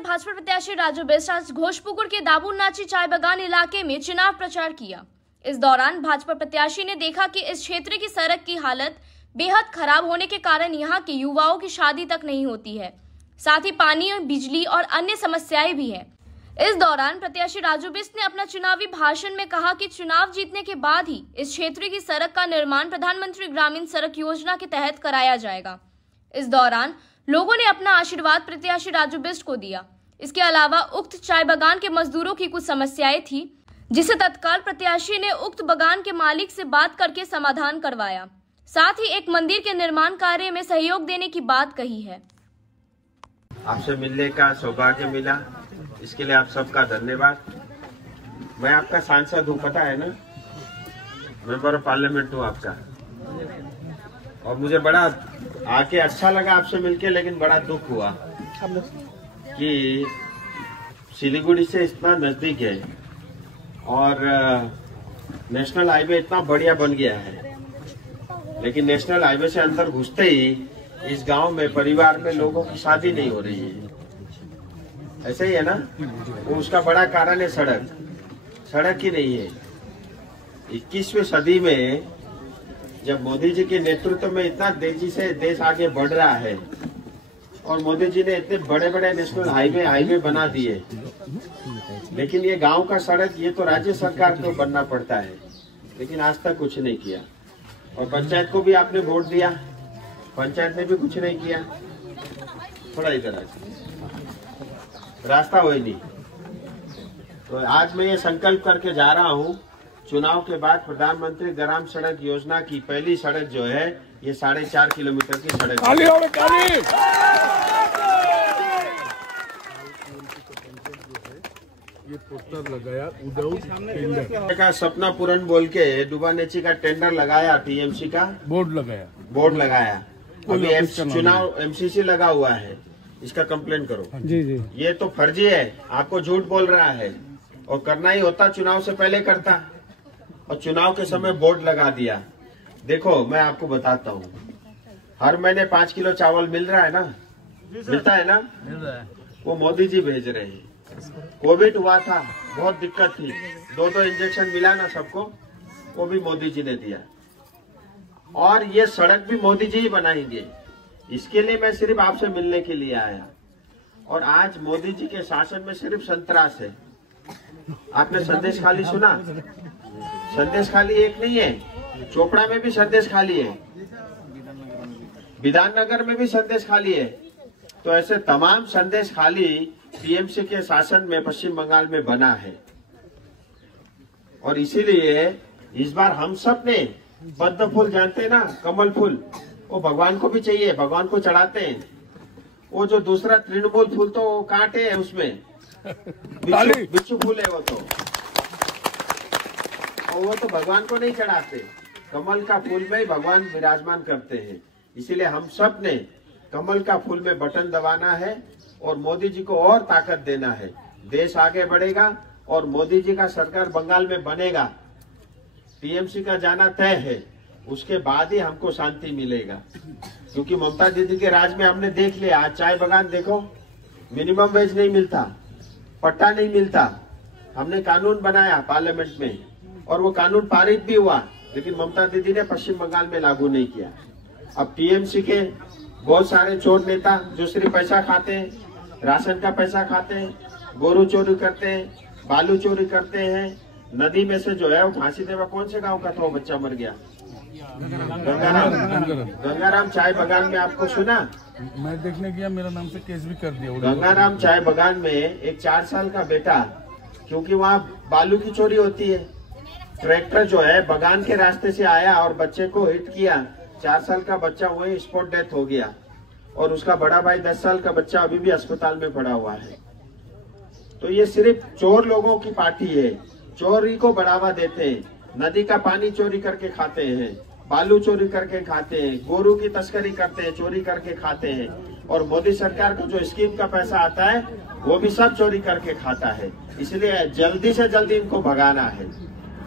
भाजपा प्रत्याशी राजू बिष्ट आज घोषपुकुर के दाबूनाची चाय बागान इलाके में चुनाव प्रचार किया। इस दौरान भाजपा प्रत्याशी ने देखा कि इस क्षेत्र की सड़क की हालत बेहद खराब होने के कारण यहाँ के युवाओं की शादी तक नहीं होती है, साथ ही पानी, बिजली और अन्य समस्याएं भी है। इस दौरान प्रत्याशी राजू बिष्ट ने अपना चुनावी भाषण में कहा कि चुनाव जीतने के बाद ही इस क्षेत्र की सड़क का निर्माण प्रधानमंत्री ग्रामीण सड़क योजना के तहत कराया जाएगा। इस दौरान लोगों ने अपना आशीर्वाद प्रत्याशी राजू बिष्ट को दिया। इसके अलावा उक्त चाय बागान के मजदूरों की कुछ समस्याएं थी, जिसे तत्काल प्रत्याशी ने उक्त बागान के मालिक से बात करके समाधान करवाया। साथ ही एक मंदिर के निर्माण कार्य में सहयोग देने की बात कही है। आपसे मिलने का सौभाग्य मिला, इसके लिए आप सबका धन्यवाद। मैं आपका सांसद हूँ, पता है ना, मेंबर ऑफ पार्लियामेंट हूँ आपका, और मुझे बड़ा आके अच्छा लगा आपसे मिलके, लेकिन बड़ा दुख हुआ कि सिलीगुड़ी से इतना नजदीक है और नेशनल हाईवे इतना बढ़िया बन गया है, लेकिन नेशनल हाईवे से अंदर घुसते ही इस गांव में परिवार में लोगों की शादी नहीं हो रही है। ऐसे ही है ना, वो उसका बड़ा कारण है सड़क ही नहीं है। 21वीं सदी में जब मोदी जी के नेतृत्व में इतना तेजी से देश आगे बढ़ रहा है और मोदी जी ने इतने बड़े बड़े नेशनल हाईवे बना दिए, लेकिन ये गांव का सड़क ये तो राज्य सरकार को बनना पड़ता है, लेकिन आज तक कुछ नहीं किया। और पंचायत को भी आपने वोट दिया, पंचायत ने भी कुछ नहीं किया। थोड़ा इधर आ, रास्ता हो ही नहीं। तो आज मैं ये संकल्प करके जा रहा हूँ, चुनाव के बाद प्रधानमंत्री ग्राम सड़क योजना की पहली सड़क जो है ये 4.5 किलोमीटर की सड़क ये पोस्टर लगाया उदय का सपना पूर्ण बोल के डुबानेची का टेंडर लगाया, टीएमसी का बोर्ड लगाया। अभी चुनाव एमसीसी लगा हुआ है, इसका कंप्लेन करो। जी। ये तो फर्जी है, आपको झूठ बोल रहा है, और करना ही होता चुनाव से पहले करता, और चुनाव के समय बोर्ड लगा दिया। देखो मैं आपको बताता हूँ, हर महीने 5 किलो चावल मिल रहा है ना, मिलता है ना, वो मोदी जी भेज रहे हैं। कोविड हुआ था, बहुत दिक्कत थी, 2 इंजेक्शन मिला ना सबको, वो भी मोदी जी ने दिया। और ये सड़क भी मोदी जी ही बनाएंगे, इसके लिए मैं सिर्फ आपसे मिलने के लिए आया। और आज मोदी जी के शासन में सिर्फ संतरास है। आपने संदेश खाली सुना? संदेश खाली एक नहीं है, चोपड़ा में भी संदेश खाली है, विधाननगर में भी संदेश खाली है। तो ऐसे तमाम संदेश खाली टीएमसी के शासन में पश्चिम बंगाल में बना है। और इसीलिए इस बार हम सब ने पद्म फूल, जानते हैं ना, कमल फूल, वो भगवान को भी चाहिए, भगवान को चढ़ाते हैं। वो जो दूसरा तृणमूल फूल तो वो कांटे है, उसमें बिच्छू फूल है वो तो, और वो तो भगवान को नहीं चढ़ाते। कमल का फूल में ही भगवान विराजमान करते हैं। इसीलिए हम सब ने कमल का फूल में बटन दबाना है और मोदी जी को और ताकत देना है। देश आगे बढ़ेगा और मोदी जी का सरकार बंगाल में बनेगा, टीएमसी का जाना तय है, उसके बाद ही हमको शांति मिलेगा। क्योंकि ममता दीदी के राज में हमने देख लिया, आज चाय बागान देखो, मिनिमम वेज नहीं मिलता, पट्टा नहीं मिलता। हमने कानून बनाया पार्लियामेंट में और वो कानून पारित भी हुआ, लेकिन ममता दीदी ने पश्चिम बंगाल में लागू नहीं किया। अब टीएमसी के बहुत सारे चोर नेता जो सिर्फ पैसा खाते हैं, राशन का पैसा खाते हैं, गोरू चोरी करते हैं, बालू चोरी करते हैं, नदी में से जो है वो फांसी देवा, कौन से गांव का था वो बच्चा मर गया, गंगाराम चाय बागान में, आपको सुना? मैं देखने गया, मेरा नाम से केस भी कर दिया। गंगाराम चाय बागान में एक 4 साल का बेटा, क्योंकि वहाँ बालू की चोरी होती है, ट्रैक्टर जो है बागान के रास्ते से आया और बच्चे को हिट किया, 4 साल का बच्चा वही स्पॉट डेथ हो गया, और उसका बड़ा भाई 10 साल का बच्चा अभी भी अस्पताल में पड़ा हुआ है। तो ये सिर्फ चोर लोगों की पार्टी है, चोरी को बढ़ावा देते हैं, नदी का पानी चोरी करके खाते हैं, बालू चोरी करके खाते हैं, गोरू की तस्करी करते हैं, चोरी करके खाते हैं, और मोदी सरकार का जो स्कीम का पैसा आता है वो भी सब चोरी करके खाता है। इसलिए जल्दी से जल्दी इनको भगाना है।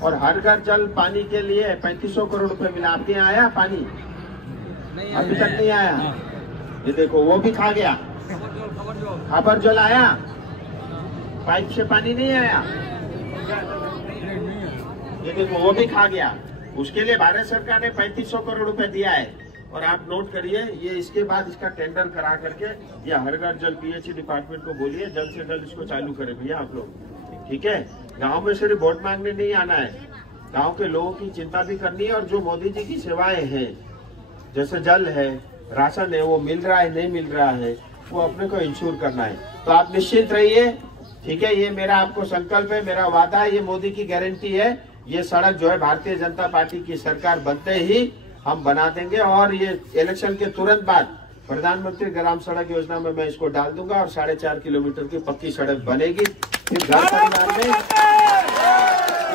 और हर घर जल पानी के लिए 3500 करोड़ रुपए मिला। आपके यहाँ आया पानी? अभी तक नहीं आया। ये देखो वो भी खा गया। खबर जल आया, पाइप से पानी नहीं आया, लेकिन वो भी खा गया। उसके लिए भारत सरकार ने 3500 करोड़ रुपए दिया है। और आप नोट करिए, ये इसके बाद इसका टेंडर करा करके ये हर घर जल पीएचई डिपार्टमेंट को बोलिए जल्द से जल्द इसको चालू करें भैया आप लोग, ठीक है। गांव में सिर्फ वोट मांगने नहीं आना है, गांव के लोगों की चिंता भी करनी है। और जो मोदी जी की सेवाएं हैं, जैसे जल है, राशन है, वो मिल रहा है नहीं मिल रहा है, वो अपने को इंश्योर करना है। तो आप निश्चित रहिए, ठीक है। ये मेरा आपको संकल्प है, मेरा वादा है, ये मोदी की गारंटी है। ये सड़क जो है भारतीय जनता पार्टी की सरकार बनते ही हम बना देंगे। और ये इलेक्शन के तुरंत बाद प्रधानमंत्री ग्राम सड़क योजना में मैं इसको डाल दूंगा और 4.5 किलोमीटर की पक्की सड़क बनेगी। फिर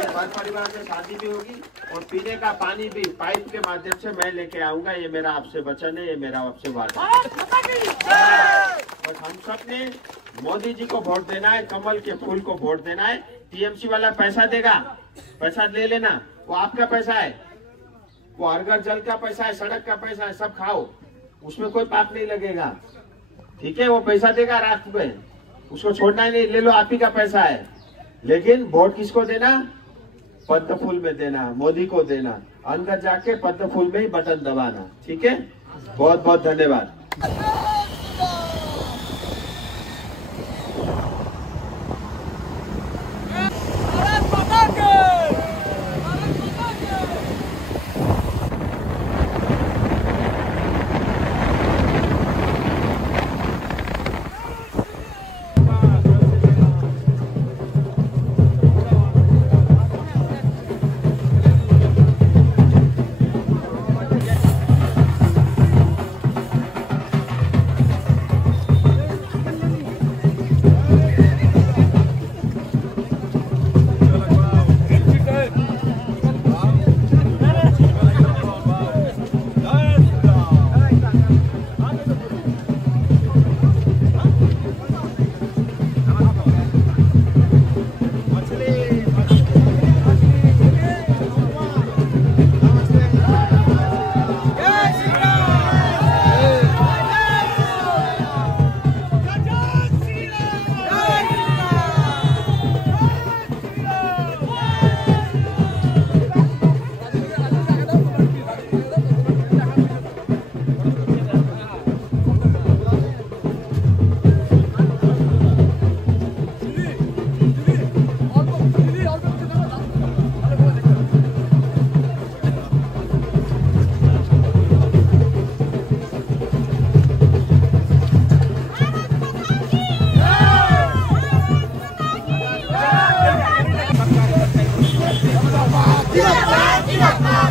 घर परिवार में शादी भी होगी और पीने का पानी भी पाइप के माध्यम से मैं लेके आऊंगा। ये मेरा आपसे वचन है, ये मेरा आपसे वादा है। बस हम सब ने मोदी जी को वोट देना है, कमल के फूल को वोट देना है। टीएमसी वाला पैसा देगा, पैसा ले लेना, वो आपका पैसा है, वो हर घर जल का पैसा है, सड़क का पैसा है, सब खाओ, उसमें कोई पाप नहीं लगेगा, ठीक है। वो पैसा देगा रात में, उसको छोड़ना ही नहीं, ले लो, आप ही का पैसा है। लेकिन वोट किसको देना? पद्म फूल में देना, मोदी को देना, अंदर जाके पद्म फूल में ही बटन दबाना, ठीक है। बहुत बहुत धन्यवाद।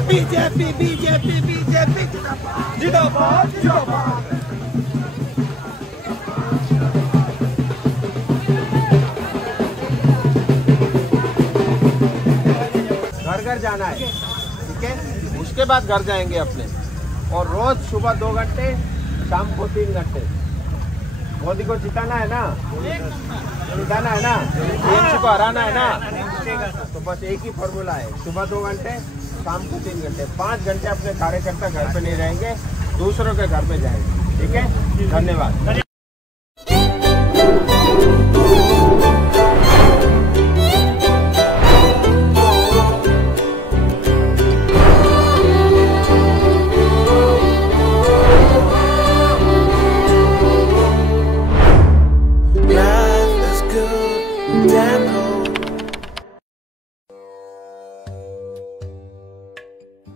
बीजेपी बीजेपी बीजेपी जिंदाबाद जिंदाबाद। घर घर जाना है, ठीक है। उसके बाद घर जाएंगे अपने, और रोज सुबह 2 घंटे, शाम को 3 घंटे। मोदी को जिताना है ना, जिताना है ना, टीएमसी को हराना है ना। तो बस एक ही फॉर्मूला है, सुबह 2 घंटे, शाम को 3 घंटे। 5 घंटे अपने कार्यकर्ता घर पे नहीं रहेंगे, दूसरों के घर पे जाएंगे, ठीक है। धन्यवाद।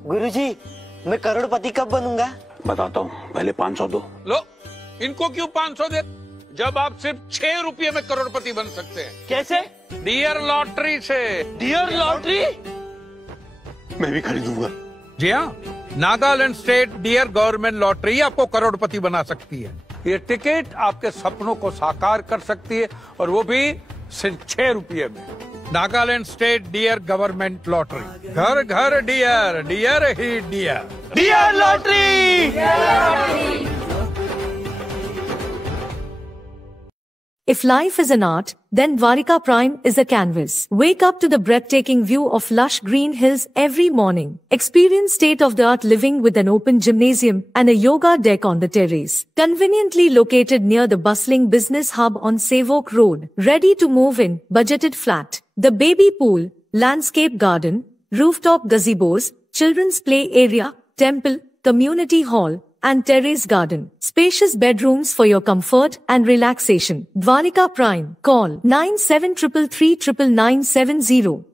गुरुजी, मैं करोड़पति कब बनूंगा? बताता हूँ, पहले 500 दो। लो, इनको क्यों 500 दे, जब आप सिर्फ 6 रुपये में करोड़पति बन सकते हैं। कैसे? डियर लॉटरी से। Dear lottery? मैं भी खरीदूंगा। जी हाँ, Nagaland state dear government lottery आपको करोड़पति बना सकती है। ये टिकट आपके सपनों को साकार कर सकती है, और वो भी सिर्फ 6 रुपये में। Nagaland state dear government lottery, घर घर डियर, डियर ही dear. Dear lottery. If life is an art, then Dwarika Prime is a canvas. Wake up to the breathtaking view of lush green hills every morning. Experience state-of-the-art living with an open gymnasium and a yoga deck on the terrace. Conveniently located near the bustling business hub on Sevok Road. Ready to move in, budgeted flat. The baby pool, landscape garden, rooftop gazebos, children's play area, temple, community hall, and terrace garden. Spacious bedrooms for your comfort and relaxation. Dwarika Prime. Call 9733399970.